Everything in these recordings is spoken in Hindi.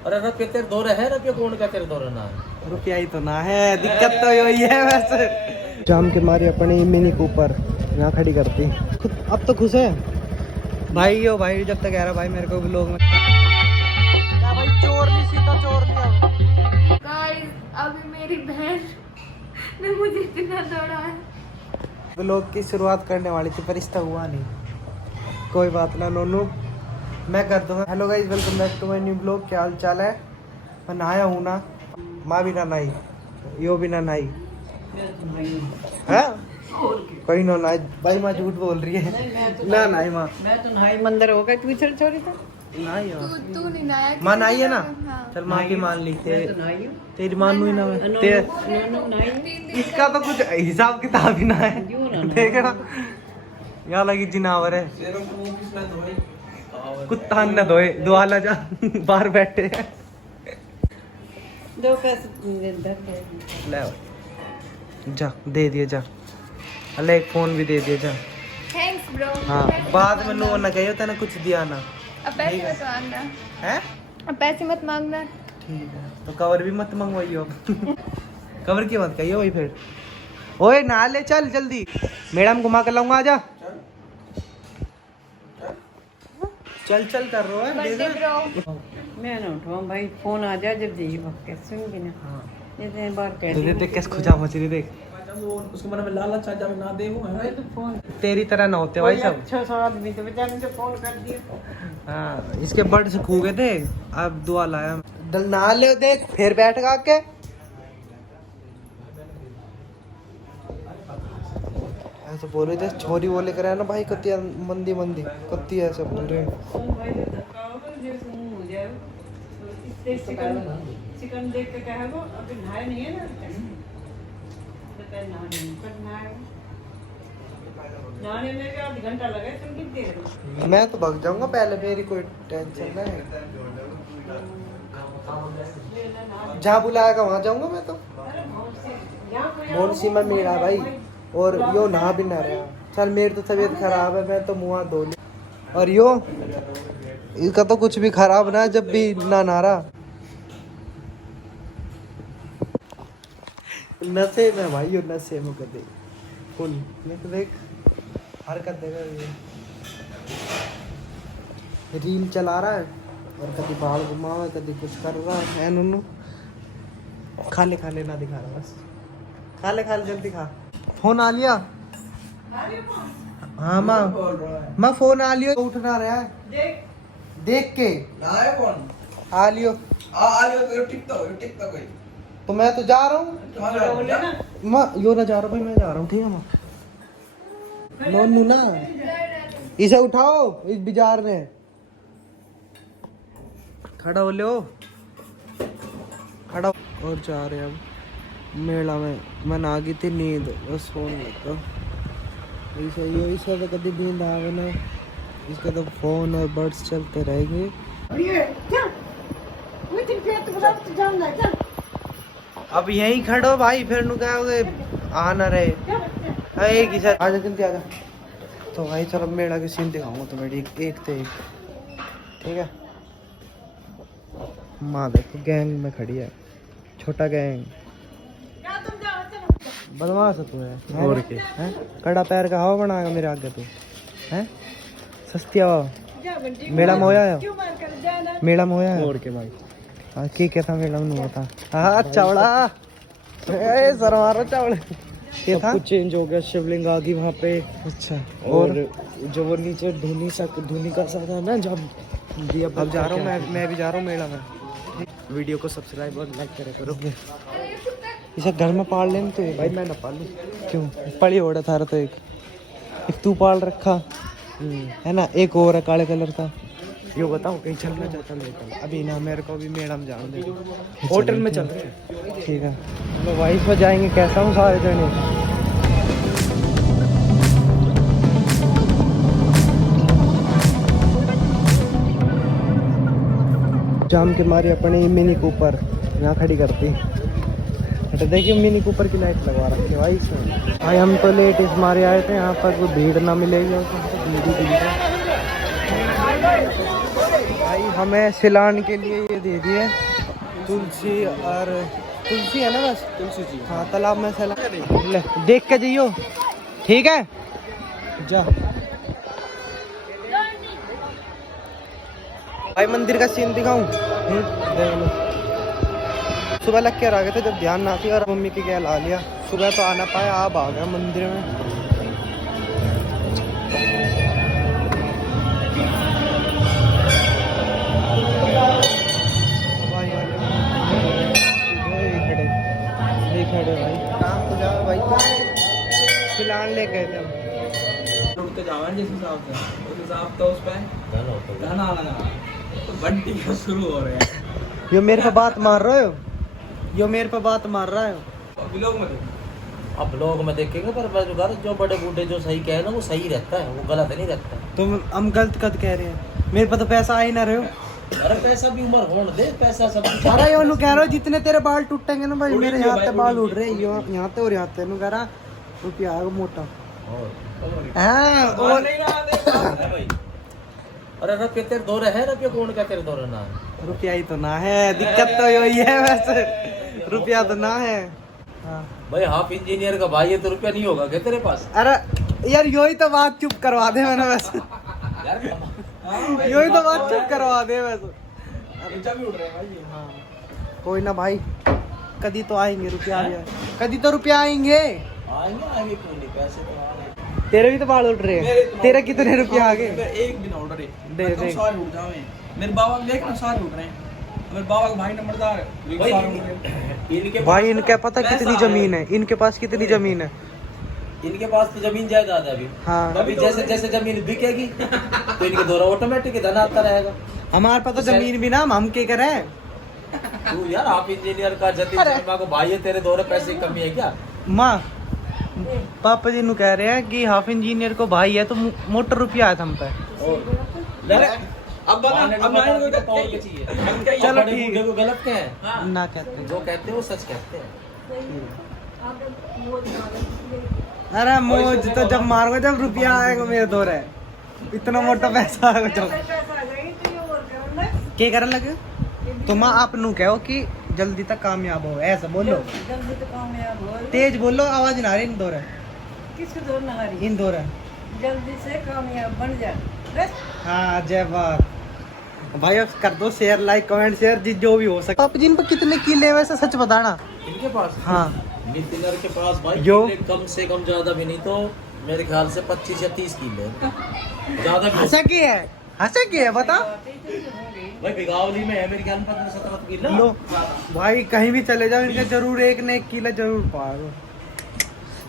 अरे रुपये तेरे दो रहे, रुपये कौन का तेरे दो रहना है? रुपया ही तो ना है, दिक्कत तो यही है वैसे। जाम के मारे अपनी मिनी कूपर यहाँ खड़ी करती। अब तो खुश है भाई। यो भाई जब तक कह रहा भाई मेरे को भी लोग में क्या भाई, चोर नहीं सीधा चोर नहीं। अब गाइस अभी मेरी बहन ने मुझे इतना दौड़ा है। ब्लॉग की शुरुआत करने वाली थी पर इसका हुआ नहीं। कोई बात ना नोनू, मैं कर दूंगा। Hello guys, welcome back to my new blog. क्या हाल चाल है? मैं नहाया हूँ ना, माँ भी ना नहाई, यो भी ना नहाई है, कोई ना नहाई भाई। माँ झूठ बोल रही है, ना नहाई माँ। मैं तो नहाई मंदिर होगा तू चल छोरी था नहाई तू नहीं नहाया? माँ नहाई है ना। हाँ। चल माँ की मान ली, मैं तो नहाई हूँ। तेरी मानू ही ना मैं। नोनू नहाई इसका तो कुछ हिसाब किताब ही ना है, क्यों ना देख ना यहाँ लगी जिनावर है। कुत्ता न धोए दुआला जा बाहर बैठे हैं। दो पैसे धर ले जा, दे दिए जा। अले एक फोन भी दे दिए जा। Thanks bro. हाँ बाद में नो ना कहियो तेने कुछ दिया ना। अब पैसे मत मांगना, है अब पैसे मत मांगना। ठीक है, तो कवर भी मत मंगवाइयो कवर की मत कहियो भाई। फिर ओए नहा ले, चल जल्दी, मैडम घुमा कर लाऊंगा। आजा चल चल कर रहा है बर्थडे ब्रो। मैं ना उठाऊं भाई, फोन आ जाए जब दी वक्त सुनगी ना। हाँ जैसे बार कह तुझे देख कैसे खुजा मच रही, देख उसके मन में लालच आ जाए ना दे वो है। तो फोन तेरी तरह ना होते भाई सब। अच्छा सा आदमी तो बेचारे ने फोन कर दिया। हाँ इसके बर्ड से खो गए थे, अब दुआ लाया। दल नहा ले, देख फिर बैठ गा के। ऐसे बोले थे छोरी बोले करे ना भाई, कत्ती मंदी मंदी कत्ती है सब पूरे। भाई तो धक्का होगा जैसे मुंह हो जाए तो इससे चिकन देख के कहेगा अभी नहाए नहीं है ना नहाने में भी आधा घंटा लगे तुम कितनी देर। मैं तो भाग जाऊंगा पहले, मेरी कोई टेंशन नहीं है। जहाँ बुलाएगा वहाँ जाऊंगा मैं तो। मोनसी में मेरा भाई और यो नहा भी ना रहा। चल मेरी तो तबीयत खराब है, मैं तो मुँह धो लिया। और यो इसका तो कुछ भी खराब ना है जब भी ना नहा रहा। नशे में भाई, यो नशे में कर दे फुल। ये तो देख हरकत देगा, ये रील चला रहा है और कभी बाल घुमा है, कभी कुछ कर रहा है। नन्नू खाले खाले ना दिखा रहा, बस खाले खाले जल्दी खा। फोन आ लिया? हाँ माँ, माँ फोन आ लियो, उठ ना रहा है। देख के आ लियो। तो मैं तो जा रहा हूँ माँ, यो ना जा रहा भाई, मैं जा रहा हूँ। ठीक है माँ। नोनू ना इसे उठाओ, इस बाजार ने खड़ा हो लो, खड़ा और जा रहे अब मेला में। मन आ गई थी नींद, बस फोन लेता ऐसा यो ऐसा तो कभी नींद आवे ना। इसका तो फोन और बर्ड्स चलते रहेंगे। अब यहीं खड़ो भाई, फिर नु क्या होगे आ ना रहे। एक ही साथ आजा, जल्दी आजा। तो भाई चलो मेला के सीन दिखाऊंगा तुम्हें, एक तो एक। ठीक है माँ देखो गैंग में खड़ी है, छोटा गैंग। बदमाश है तू है और के हैं, कड़ा पैर का हवा बनाएगा मेरे आगे तू हैं। सस्तिया मेला में होया है, मेला में होया है और के भाई। हाँ क्या था मेला में होता। हाँ चावड़ा ए सर मारो चावड़े क्या था, कुछ चेंज हो गया। शिवलिंग आ गई वहाँ पे। अच्छा और जो वो नीचे धुनी का सा था ना जब दिया। अब जा रहा हूँ मैं भी जा रहा हूँ मेला में। वीडियो को सब्सक्राइब और लाइक करे करो। इसे घर में पाल लें तो भाई मैं ना पालूं, क्यों पड़ी ओढ़ा था तो एक तू पाल रखा है ना, एक और है काले कलर का। यो बताओ कहीं चलना चाहता लेकर अभी ना, मेरे को भी मैडम जान दे, होटल में चल रहे। ठीक है तो वाइफ में जाएंगे, कैसा हूँ सारे जने। जाम के मारे अपने मिनी कूपर यहाँ खड़ी करती। तो देखिए मिनी कूपर की लाइट लगवा रखी है भाई इसमें। भाई हम तो लेट इस मारे आए थे, यहाँ पर कोई भीड़ ना मिलेगी और भीड़ ही भीड़ है। भाई हमें सिलान के लिए ये दे दिए तुलसी, और तुलसी है ना बस तुलसी जी। हाँ तालाब में सिला ले, देख के जाइयो ठीक है। जा भाई मंदिर का सीन दिखाऊं। देख लो सुबह लग के आ गए थे जब ध्यान ना थी और मम्मी की क्या ला लिया। सुबह तो आना पाया, आप आ गए मंदिर में। खड़े भाई काम तो जाओ भाई, फिलहाल ले गए थे हम। उठ के जाओ जिस हिसाब से, उस हिसाब तो उस पे गाना लगा तो बंटी का शुरू हो रहा है। यो मेरे पे बात मार रहे हो, यो मेरे पे बात मार रहा है। ब्लॉग में देखो, अब ब्लॉग में देखेंगे पर जो बड़े बूढ़े जो सही कहे ना वो सही रहता है, वो गलत नहीं रहता। तुम हम गलत कद कह रहे हैं, मेरे पे तो पैसा आ ही ना रहे हो। अरे पैसा भी उम्र होने दे, पैसा सब कुछ। अरे यो कह रहा हो जितने तेरे बाल टूटेंगे ना भाई, मेरे यहाँ से बाल उड़ रहे हैं यहाँ पे और यहाँ पे। कह रहा रुपया आएगा मोटा। हाँ और भाई अरे रुपये तेरे दौरे है, रुपये कौन का तेरे दौरे ना है? रुपया ही तो ना है, दिक्कत तो यही है वैसे, रुपया तो ना है। हाँ भाई हाफ इंजीनियर का भाई है तो रुपया नहीं होगा क्या तेरे पास? अरे यार यो ही तो बात चुप करवा दे मैंने वैसे, यो ही तो बात चुप करवा दे वैसे। भी उड़ रहे हैं भाई। हाँ कोई ना भाई, कभी तो आएंगे रुपया, कभी तो रुपया आएंगे। आएंगे आगे क्यों नहीं, पैसे तो आ रहे। तेरे भी तो बाल उठ रहे हैं, तेरे कितने रुपया आ गए? एक दिन ऑर्डर है दे दे। सारे उठ जावे मेरे बाबा देख ना, सारे उठ रहे हैं। मेरे बाबा का भाई नंबरदार है इनके भाई इनके पता कितनी जमीन है, इनके पास कितनी जमीन है? इनके पास तो जमीन जायदाद है अभी। हाँ अभी जैसे जैसे जमीन बिकेगी तो इनके द्वारा ऑटोमेटिक धन आता रहेगा। हमारे पास तो जमीन भी ना, हम क्या करें? तू यार आप इंजीनियर का जतीन शर्मा को भाई है, तेरे द्वारा पैसे की कमी है क्या? माँ पापा जी नु कह रहे हैं कि हाफ इंजीनियर को भाई है तो मोटर रुपया आया था हम पे। अब चलो ठीक है, गलत क्या है ना कहते। जो कहते हैं वो सच कहते हैं। अरे मौज तो जब मारोगे जब रुपया आएगा मेरे दौरे, इतना मोटा पैसा आएगा जब। क्या करने लगे तुम? आप नु कहो कि जल्दी तक कामयाब हो, ऐसा बोलो, जल्दी तो कामयाब हो। तेज बोलो, आवाज ना रही इन दौरे, किसको दौड़ ना रही? इन दौरे। जल्दी से कामयाब बन जा बस। हाँ जय बात भाई, अब कर दो शेयर, लाइक कमेंट शेयर जो भी हो सके। पापा जी इन पर कितने किले हैं वैसे, सच बताना। इनके पास हाँ नितिनर के पास भाई जो किले कम से कम ज्यादा भी नहीं तो मेरे ख्याल से 25 या 30 किले ज्यादा भी। हंसा के है, हंसा के है बता भाई बिगावली में है मेरे ख्याल में 15-17 किले। लो भाई कहीं भी चले जाओ इनके जरूर एक न एक किला जरूर पाओ।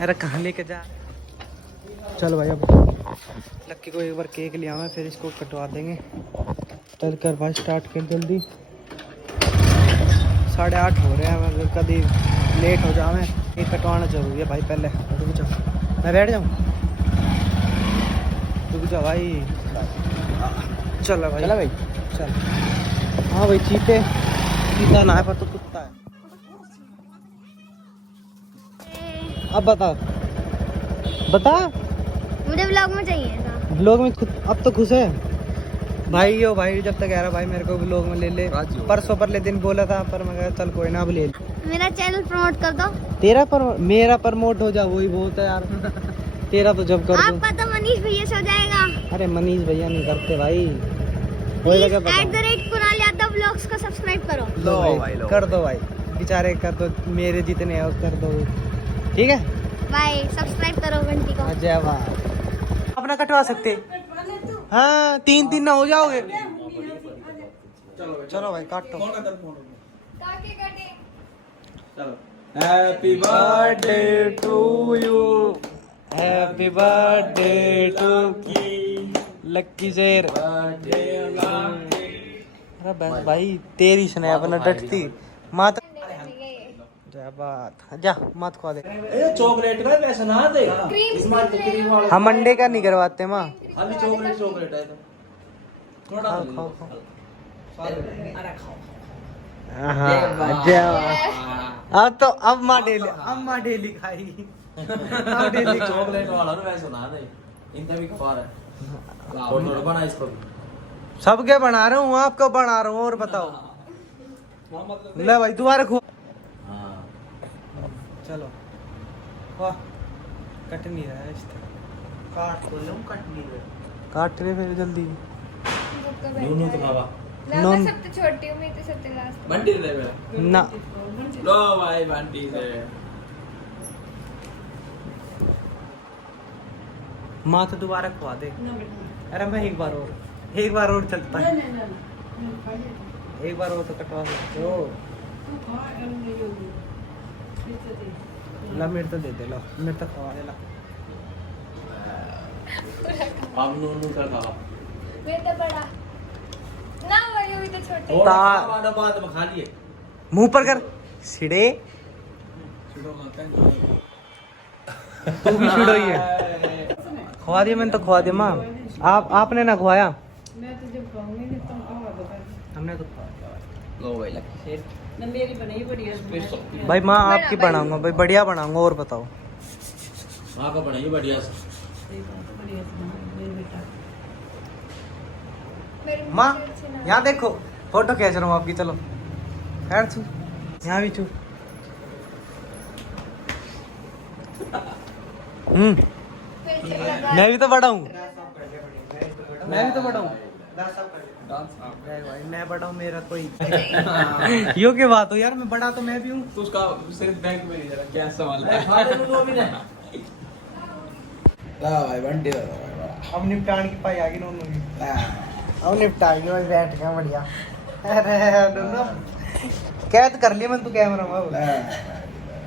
अरे कहाँ लेके जा, चल भाई अब लक्की को एक बार केक ले आवे फिर इसको कटवा देंगे। चल कर भाई स्टार्ट कर जल्दी, 8:30 हो रहे हैं, मतलब कभी लेट हो जावे। केक कटवाना जरूरी है भाई, पहले रुक जा, मैं बैठ जाऊँ, रुक जा भाई। चलो भाई, चलो भाई चल। हाँ भाई चीते, चीता ना है पर तो कुत्ता है। अब बता बता, मुझे ब्लॉग में चाहिए था। ब्लॉग में अब तो खुश है भाई। यो भाई जब तक कह रहा भाई मेरे को ब्लॉग में ले ले, परसों परले दिन बोला था पर मैं कहा चल कोई ना अब ले ले। मेरा चैनल प्रमोट कर दो। तेरा मेरा प्रमोट हो जा वही बहुत है यार। तेरा तो जब कर दूं। आपका तो मनीष भैया से हो जाएगा। अरे मनीष भैया नहीं करते भाई, वही लगा कुणाल यादव ब्लॉग्स को सब्सक्राइब करो। लो भाई लो। कर दो भाई, बेचारे कर दो, मेरे जितने हैं कर दो, ठीक है भाई सब्सक्राइब करो घंटी को। जय वाह। अपना कटवा सकते, हाँ 3 ना हो जाओगे। चलो भाई काटो। Happy birthday to you, happy birthday to Lucky Sher. अरे बस भाई तेरी स्नैप न डटती माता। जय बात, जा मत खवा दे। ए चॉकलेट का पैसा ना दे, इसमें तो क्रीम वाला। हम अंडे का नहीं करवाते माँ, खाली चॉकलेट है तो थोड़ा खाओ खाओ खाओ। अरे खाओ। हाँ जय बात। अब माँ डेली खाएगी, अब डेली चॉकलेट वाला ना वैसा ना दे, इनका भी कफार है। थोड़ा बना इसको भी। सबके बना रहा हूँ, आपको बना रहा हूँ। और बताओ। हाँ, मतलब ले भाई दोबारा खो। हाँ चलो वाह, कट नहीं रहा है इस तरह। काट तो लूं, कट नहीं रहा। काट रहे फिर जल्दी। नूनू तो खावा मैं सबसे छोटी हूँ, मैं तो सबसे लास्ट। बंटी दे मेरा ना लो भाई बंटी से माँ तो दोबारा खुआ दे। अरे मैं एक बार और चलता है। एक बार और तो कटवा सकते हो। ला मेरे तो दे दे, लो मेरे तो खवा दे ला। अब नूनू का खावा मैं तो बड़ा ना, वही हुई तो छोटे। और खावा बाद में खा लिए मुंह पर कर सिड़े। शुरू करते हैं तू भी छिड़ो ही है। खवा दिया मैंने तो, खवा दिया माँ। आपने ना खवाया। मैं तो जब खाऊंगी नहीं तुम खवा दो। हमने तो खवा लो भाई लकी शेर ना मेरी बनी बढ़िया। दिया। भाई माँ आपकी बनाऊंगा भाई, बढ़िया बनाऊंगा। और बताओ। माँ का बनाइए बढ़िया से बढ़िया मेरी बेटा। मेरी माँ मुझे अच्छी ना- यहाँ देखो, फोटो खींच रहा हूँ आपकी। चलो खैर छू, यहाँ भी छू। फिर से लगा। मैं भी तो बड़ा हूँ। मैं भी तो बड़ा हूँ। डांस भाई मैं बड़ा हूँ, मेरा कोई यो की बात हो यार, मैं बड़ा तो मैं भी हूँ। तो उसका सिर्फ बैंक में नहीं जरा क्या सवाल है भाई बंटी दे दो भाई बड़ा अब निपटान की पाई आगे नोनू की। अब निपटाएंगे भाई, बैठ गया बढ़िया। अरे नोनू कैद कर लिया मैं तू कैमरा में।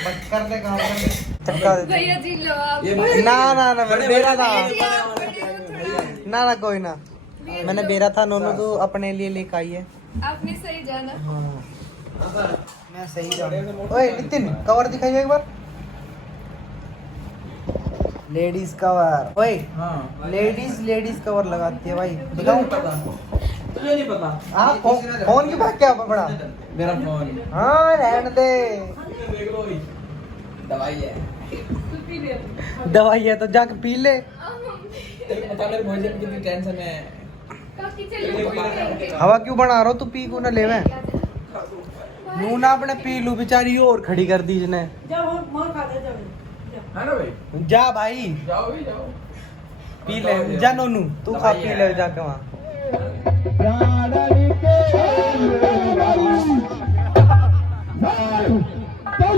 बस कर दे काम, कर दे। चटका दे भैया जी लो आप। ये भाई ना ना ना मैंने बेरा था। भैया जी आप बड़े हो थोड़ा। ना ना कोई ना, मैंने बेरा था। नोनू तो अपने लिए लेकर आई है। आपने सही जाना। मैं सही जाऊँ। ओए नितिन कवर दिखाइए एक बार। Ladies cover. ओए हाँ लेडीज कवर लगाती है भाई। दिखाऊं? तुझे नहीं पता हाँ फोन की बात क्या बड़ा। मेरा फोन हाँ रहने दे, देख लो भाई दवाई है दवाई है तो जाके पी ले। तेरे को पता मेरे भोजन की कितनी टेंशन है काकी चलो। हवा क्यों बना रहा हो तू? पी क्यों ना ले मैं नू ना अपने पी लू। बेचारी और खड़ी कर दी इसने। जाओ मां खा दे जाओ। है ना भाई जा भाई जाओ भी जाओ पी ले। जा नोनू तू खा पी ले जाके वहाँ।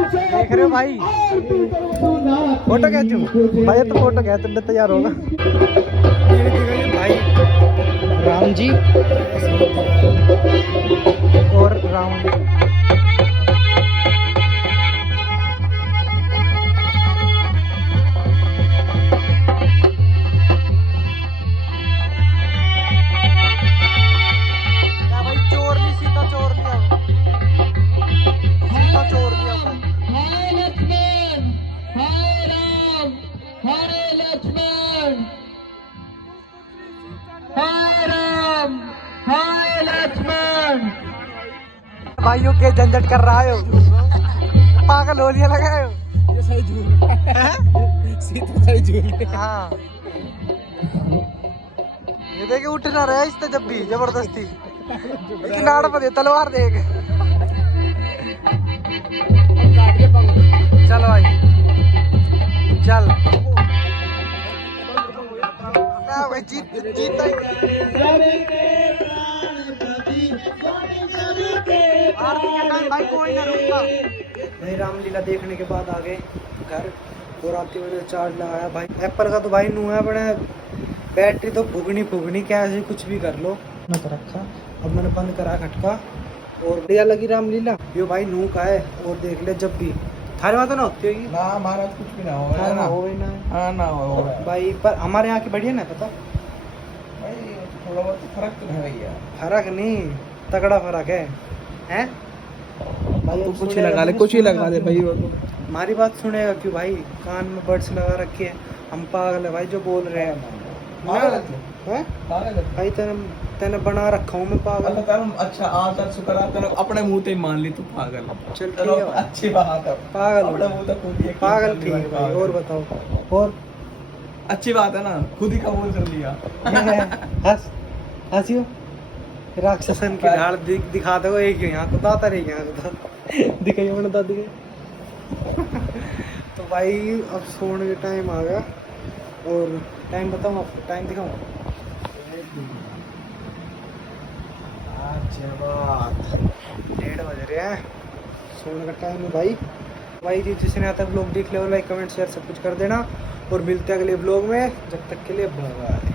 देख रहे हो भाई, फोटो खींचू भाई। तो फोटो खींच तुम तैयार होगा भाई। राम जी और रावण। भाई चोर नहीं, सीता चोर नहीं आओ, सीता चोर नहीं आओ। हाय लक्ष्मण, हाय राम, हाय लक्ष्मण, हाय राम, हाय लक्ष्मण। भाइयों के झंझट कर रहा है, पागल हो लिया लगा है। ये सही झूल हैं? सीता सही झूल हाँ ये देखे उठ ना रहा है इससे जब भी जबरदस्ती। किनारे पर दे तलवार देख। चल भाई चल ना भाई जीता ही। आरती के टाइम भाई कोई ना रुकता नहीं। रामलीला देखने के बाद आ गए घर और आते हुए चार्ज लगाया भाई। एप्पल का तो भाई नू है बड़ा, बैटरी तो फुगनी क्या ऐसे कुछ भी कर लो ना तो रखा। अब मैंने बंद करा खटका और बढ़िया लगी रामलीला। यो भाई नू का है और देख ले जब भी थारे वहाँ तो ना होती होगी ना महाराज कुछ भी ना हो थारे ना हो ही ना हाँ ना हो भाई। पर हमारे यहाँ की बढ़िया ना पता भाई थोड़ा बहुत फर्क तो है भैया। फर्क नहीं, तगड़ा फर्क है हैं भाई। तू कुछ ही लगा ले, कुछ ही लगा दे भाई। वो तो हमारी बात सुनेगा क्यों भाई? कान में बड्स लगा रखे हैं, हम पागल है भाई जो बोल रहे हैं। पागल है तू? हैं? पागल है भाई तेने बना रखा हूँ मैं पागल। अल्लाह ताला अच्छा आदर शुक्र है तेरे अपने मुंह ते मान ली तू पागल। चल ठीक चलो है भाई। अच्छी बात है पागल अपने मुंह तक खुद ही पागल ठीक है भाई। और बताओ और अच्छी बात है ना, खुद ही कबूल कर लिया। हंस हंसियो राक्षसन की ढाल दिखा दो एक ही यहाँ को दाता रही यहाँ को दिखाइए मैंने दादी के तो भाई अब सोने का टाइम आ गया और टाइम बताऊँ आपको टाइम दिखाऊँ 1:30 बज रहे हैं सोने का टाइम है भाई जी जिसने आता ब्लॉग देख लिया लाइक कमेंट शेयर सब कुछ कर देना और मिलते हैं अगले ब्लॉग में जब तक के लिए बाय बाय।